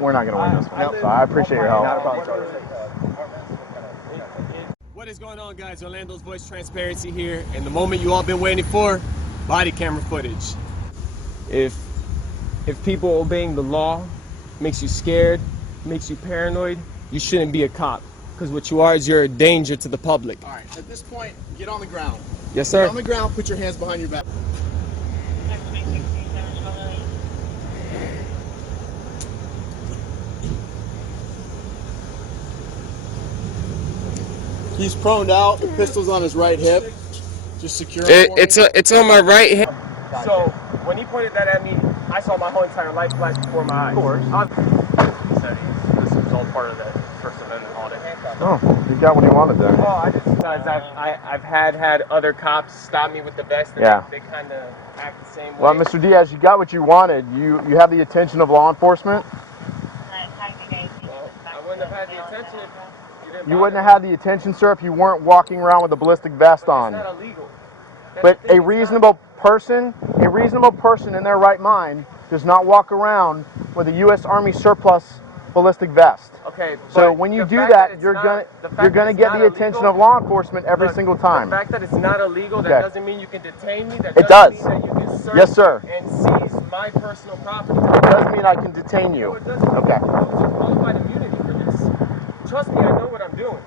We're not going to win this one. Nope. So I appreciate your help. Not a problem. What is going on, guys? Orlando's Voice Transparency here, and the moment you all been waiting for, body camera footage. If people obeying the law makes you scared, makes you paranoid, you shouldn't be a cop, because what you are is you're a danger to the public. All right, at this point, get on the ground. Yes, sir. Get on the ground, put your hands behind your back. He's proned out, the pistol's on his right hip. Just secure it. It's on my right hip. So, when he pointed that at me, I saw my whole entire life flash before my eyes. Of course. He said this was all part of the First Amendment audit. Oh, you got what you wanted there. Oh, I just because I've had other cops stop me with the vest, and they kind of act the same way. Well, Mr. Diaz, you got what you wanted. You have the attention of law enforcement. Well, I wouldn't have had the attention if you didn't. You wouldn't have had the attention, sir, if you weren't walking around with a ballistic vest on. It's not illegal. But a reasonable person in their right mind does not walk around with a U.S. Army surplus ballistic vest. Okay. So when you do that, you're gonna get the attention of law enforcement every single time. The fact that it's not illegal, that doesn't mean you can detain me. That It doesn't does. mean that you can search Yes, sir. and seize my personal property. It does mean I can detain you. No, it doesn't. Okay. There's a qualified immunity for this. Trust me, I know what I'm doing.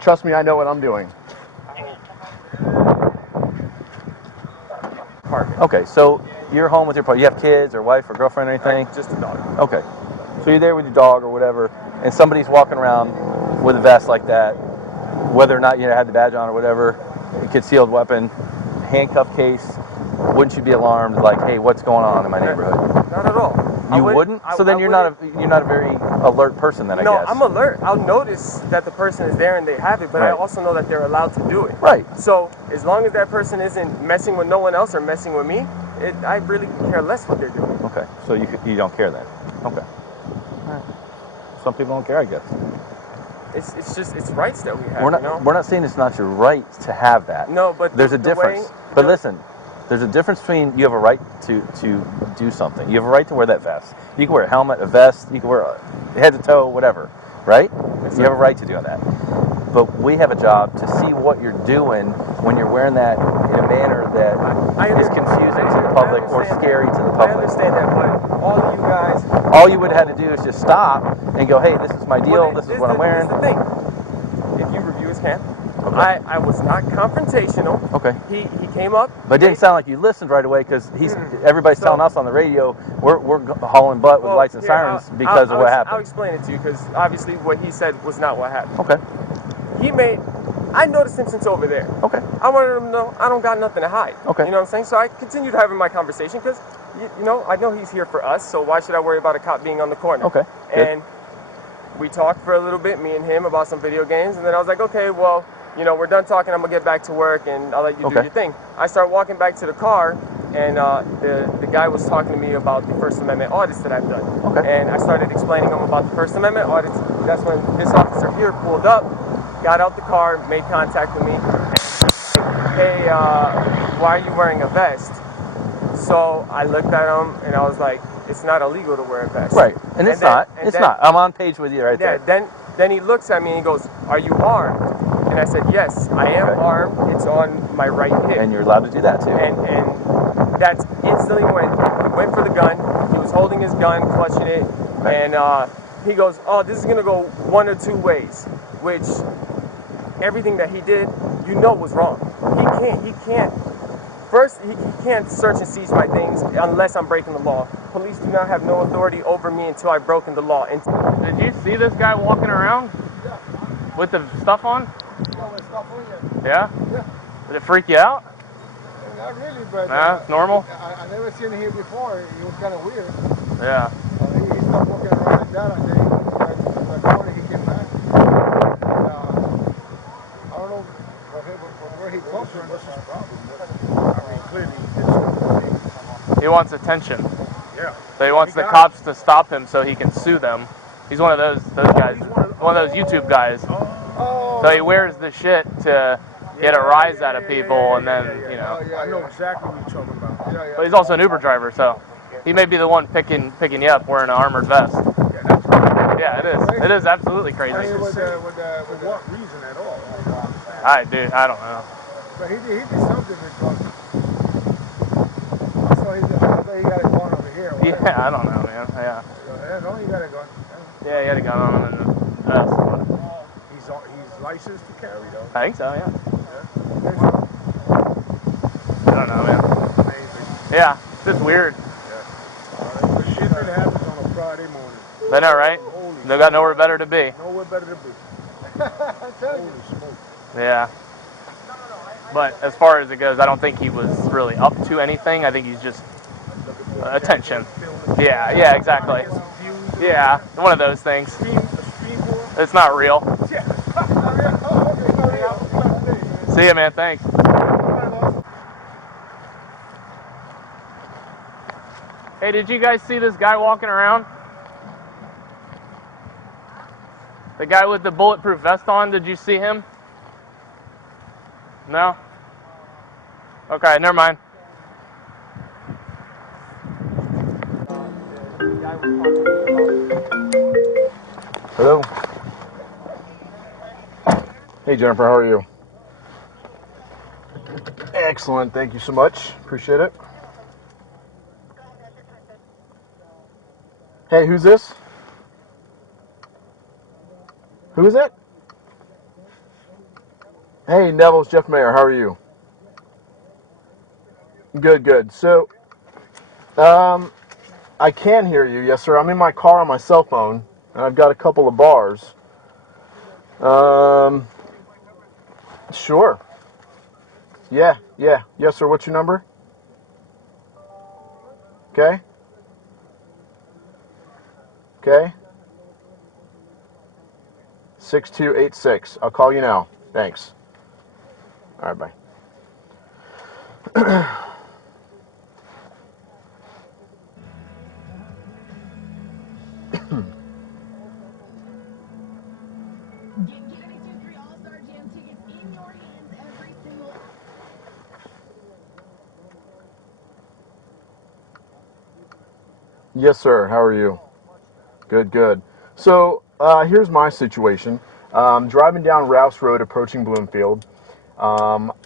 Trust me, I know what I'm doing. Okay, so you're home with your partner. You have kids or wife or girlfriend or anything? Just a dog. Okay. So you're there with your dog or whatever, and somebody's walking around with a vest like that, whether or not you had the badge on or whatever, a concealed weapon, handcuff case. Wouldn't you be alarmed, like, hey, what's going on in my neighborhood? Not at all. You wouldn't? So then you're not a very alert person then, I guess. No, I'm alert. I'll notice that the person is there and they have it, but I also know that they're allowed to do it. Right. So as long as that person isn't messing with no one else or messing with me, I really care less what they're doing. Okay, so you don't care then? Okay. All right. Some people don't care, I guess. It's rights that we have. We're not saying it's not your right to have that. No, but there's a difference. But listen, there's a difference between you have a right to do something. You have a right to wear that vest. You can wear a helmet, a vest. You can wear head to toe, whatever. Right? You have a right to do that. But we have a job to see what you're doing when you're wearing that in a manner that is confusing to the public or scary to the public. I understand that, but all of you guys... All you would have had to do is just stop and go, hey, this is my deal, this is what I'm wearing. Here's the thing. If you review his camp, okay. I was not confrontational. Okay. He came up... But it didn't sound like you listened right away, because everybody's telling us on the radio we're hauling butt with lights and sirens because of what happened. I'll explain it to you, because obviously what he said was not what happened. Okay. I noticed him since over there. Okay. I wanted him to know I don't got nothing to hide. Okay. You know what I'm saying? So I continued having my conversation because, I know he's here for us, so why should I worry about a cop being on the corner? Okay. And we talked for a little bit, me and him, about some video games, and then I was like, okay, well, we're done talking, I'm going to get back to work, and I'll let you do your thing. I start walking back to the car, and the guy was talking to me about the First Amendment audits that I've done. Okay. And I started explaining him about the First Amendment audits. That's when this officer here pulled up, got out the car, made contact with me. Hey, why are you wearing a vest? So I looked at him and I was like, it's not illegal to wear a vest. Right, and it's not. I'm on page with you right there. Then he looks at me and he goes, are you armed? And I said, yes, I am armed. It's on my right hip. And you're allowed to do that too. And that's instantly when he went for the gun. He was holding his gun, clutching it, and he goes, oh, this is going to go one or two ways, which everything that he did, was wrong. He can't. First, he can't search and seize my things unless I'm breaking the law. Police do not have no authority over me until I've broken the law. Did you see this guy walking around with the stuff on? Yeah, with stuff on, yeah. Yeah. Did it freak you out? Not really, but... Nah, it's normal? I never seen him here before. It was kind of weird. Yeah. He stopped walking around like that, and then the corner he came back. I don't know where he comes from. What's his problem? I mean, clearly he wants attention. Yeah. So he wants the cops to stop him so he can sue them. He's one of those guys, one of those YouTube guys. Oh. So he wears the shit to get a rise out of people, and then, I know exactly what you're talking about. But he's also an Uber driver, so. Yeah. He may be the one picking you up wearing an armored vest. Yeah, that's right. Yeah, it is. It is absolutely crazy. I mean, with what reason at all? I don't know. But he did something because I saw he got a gun over here. Yeah, I don't know, man. Yeah. No, he got a gun. Yeah, he had a gun on him in the vest. He's licensed to carry though. I think so, yeah. Yeah. I don't know, man. Amazing. Yeah, it's just weird. Yeah. The shit that happens on a Friday morning. I know, right? They got nowhere better to be. Nowhere better to be. Holy smoke. Yeah. But as far as it goes, I don't think he was really up to anything. I think he's just attention. Yeah, exactly. Yeah, one of those things. It's not real. See ya, man. Thanks. Hey, did you guys see this guy walking around? The guy with the bulletproof vest on, did you see him? No? Okay, never mind. Hello. Hey Jennifer, how are you? Excellent, thank you so much. Appreciate it. Hey, who's this? Who is it? Hey, Neville, it's Jeff Mayer. How are you? Good, good. So, I can hear you. Yes, sir. I'm in my car on my cell phone, and I've got a couple of bars. Sure. Yeah. Yes, sir. What's your number? Okay. 6286. I'll call you now. Thanks. All right, bye. Yes, sir. How are you? Good, good. So, here's my situation. Driving down Rouse Road, approaching Bloomfield.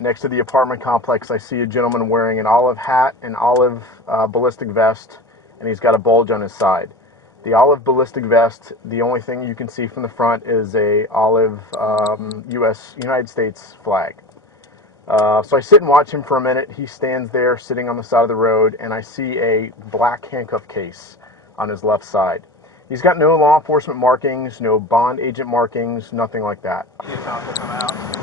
Next to the apartment complex, I see a gentleman wearing an olive hat, an olive ballistic vest, and he's got a bulge on his side. The olive ballistic vest, the only thing you can see from the front is a olive United States flag. So I sit and watch him for a minute. He stands there sitting on the side of the road, and I see a black handcuff case on his left side. He's got no law enforcement markings, no bond agent markings, nothing like that.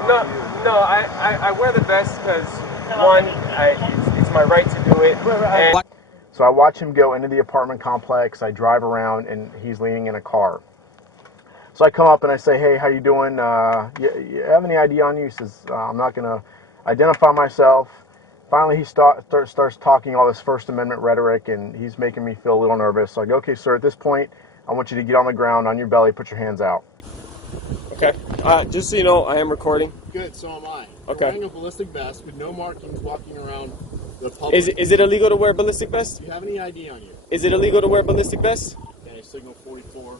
No, I wear the vest because, one, it's my right to do it. And So I watch him go into the apartment complex. I drive around, and he's leaning in a car. So I come up and I say, hey, how you doing? You have any ID on you? He says, I'm not going to identify myself. Finally, he starts talking all this First Amendment rhetoric, and he's making me feel a little nervous. So I go, okay, sir, at this point, I want you to get on the ground, on your belly, put your hands out. okay, just so you know, I am recording. Good, so am I. Okay. Wearing a ballistic vest with no markings walking around the public. Is it illegal to wear ballistic vest? Do you have any ID on you? Is it illegal to wear ballistic vest? Okay, signal 44.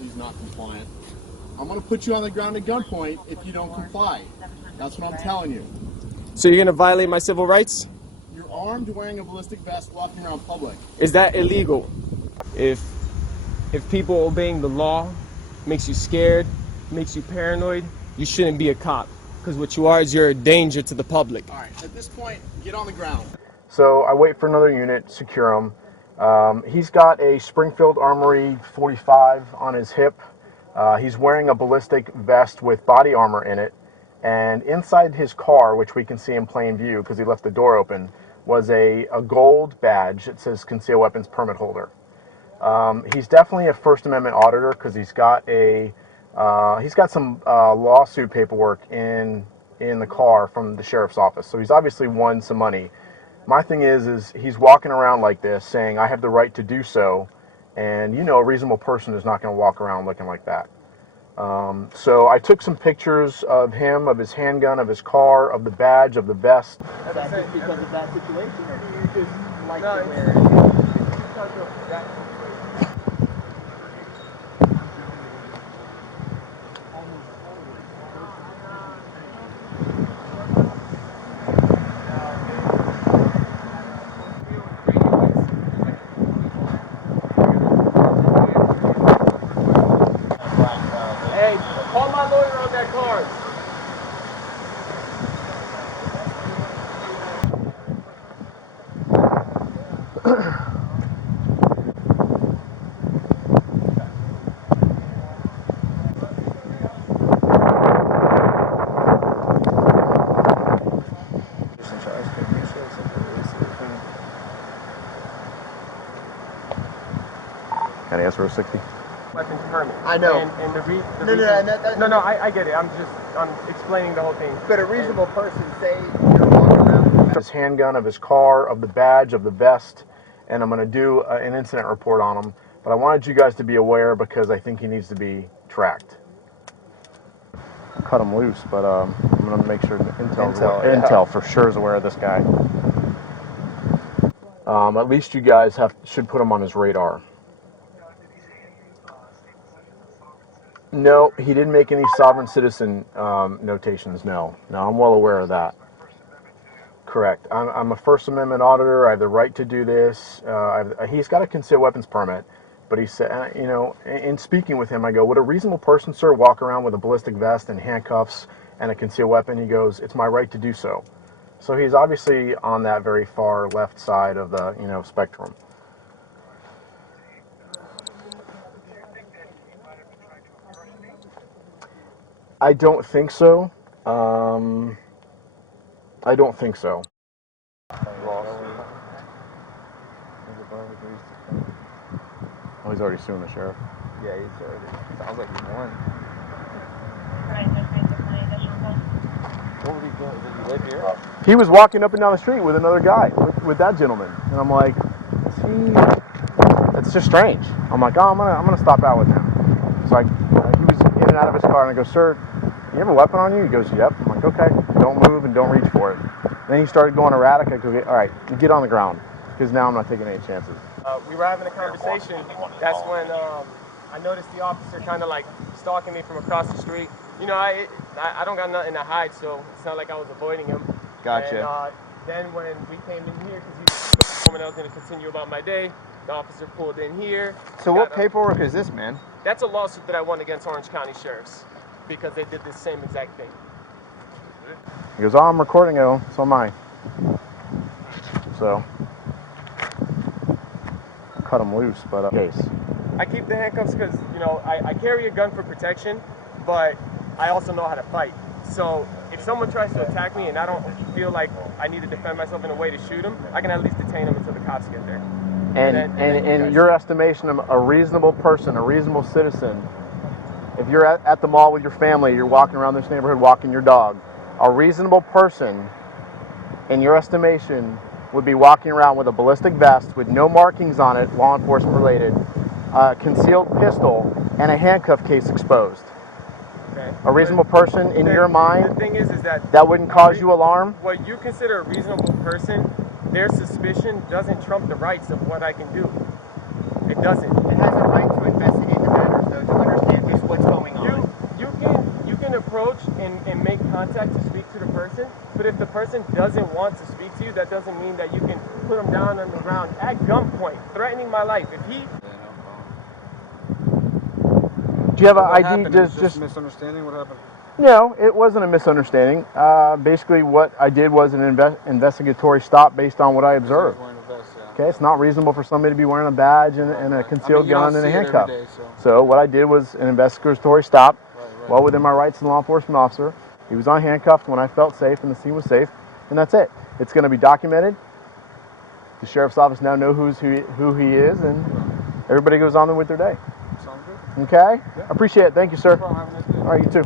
He's not compliant. I'm going to put you on the ground at gunpoint if you don't comply. That's what I'm telling you. So you're gonna violate my civil rights? You're armed, wearing a ballistic vest, walking around public. Is that illegal? If people obeying the law makes you scared, makes you paranoid, you shouldn't be a cop. Because what you are is you're a danger to the public. All right, at this point, get on the ground. So I wait for another unit, secure him. He's got a Springfield Armory 45 on his hip. He's wearing a ballistic vest with body armor in it. And inside his car, which we can see in plain view because he left the door open, was a gold badge that says Concealed Weapons Permit Holder. He's definitely a First Amendment auditor because he's got some lawsuit paperwork in the car from the sheriff's office. So he's obviously won some money. My thing is he's walking around like this saying, I have the right to do so. And you know, a reasonable person is not going to walk around looking like that. So I took some pictures of him, of his handgun, of his car, of the badge, of the vest. Is that just because of that situation, or do you just like to wear it? because of that situation. Hey, call my lawyer on that card. Can I ask for a 60? Weapons permit. I know. And the reason. No, I get it. I'm explaining the whole thing. But a reasonable person, say you're walking around. His handgun, of his car, of the badge, of the vest, and I'm going to do an incident report on him. But I wanted you guys to be aware because I think he needs to be tracked. Cut him loose, but I'm going to make sure Intel for sure is aware of this guy. At least you guys should put him on his radar. No, he didn't make any sovereign citizen notations. No, I'm well aware of that. Correct. I'm a First Amendment auditor. I have the right to do this. He's got a concealed weapons permit, but he said, in speaking with him, I go, would a reasonable person, sir, walk around with a ballistic vest and handcuffs and a concealed weapon? He goes, it's my right to do so. So he's obviously on that very far left side of the, spectrum. I don't think so. I don't think so. Oh, he's already suing the sheriff. Yeah, he's already. Sounds like he won. What was he doing? Did he live here? He was walking up and down the street with another guy, with that gentleman, and I'm like, that's just strange. I'm like, I'm gonna stop out with him. So he was in and out of his car, and I go, sir, you have a weapon on you? He goes, yep. I'm like, okay, don't move and don't reach for it. And then he started going erratic. I go, all right, get on the ground, because now I'm not taking any chances. We were having a conversation. That's when I noticed the officer kind of like stalking me from across the street. I don't got nothing to hide, so it's not like I was avoiding him. Gotcha. And then when we came in here, because he was I was going to continue about my day, the officer pulled in here. So what paperwork is this, man? That's a lawsuit that I won against Orange County Sheriffs because they did the same exact thing. He goes, I'm recording it, so am I. So, cut him loose, but case. I keep the handcuffs because, I carry a gun for protection, but I also know how to fight. So if someone tries to attack me and I don't feel like I need to defend myself in a way to shoot them, I can at least detain them until the cops get there. And in your estimation, a reasonable person, a reasonable citizen, if you're at the mall with your family, you're walking around this neighborhood walking your dog, a reasonable person, in your estimation, would be walking around with a ballistic vest with no markings on it, law enforcement related, a concealed pistol, and a handcuff case exposed. Okay. A reasonable person, in your mind, the thing is that wouldn't cause you alarm? What you consider a reasonable person, their suspicion doesn't trump the rights of what I can do. It doesn't. It has a right to investigate the matters, though, to understand just what's going on. You can approach and make contact to speak to the person, but if the person doesn't want to speak to you, that doesn't mean that you can put them down on the ground at gunpoint, threatening my life. If he... Do you have an ID? Happened? It was just a misunderstanding? What happened? No, it wasn't a misunderstanding. Basically, what I did was an investigatory stop based on what I observed. Okay, it's not reasonable for somebody to be wearing a badge and a concealed gun and a handcuff. So what I did was an investigatory stop, well within my rights as a law enforcement officer. He was unhandcuffed when I felt safe and the scene was safe, and that's it. It's going to be documented. The sheriff's office now knows who he is, and everybody goes on with their day. Sounds good. Okay? Yeah. Appreciate it. Thank you, sir. No problem. Have a nice day. All right, you too.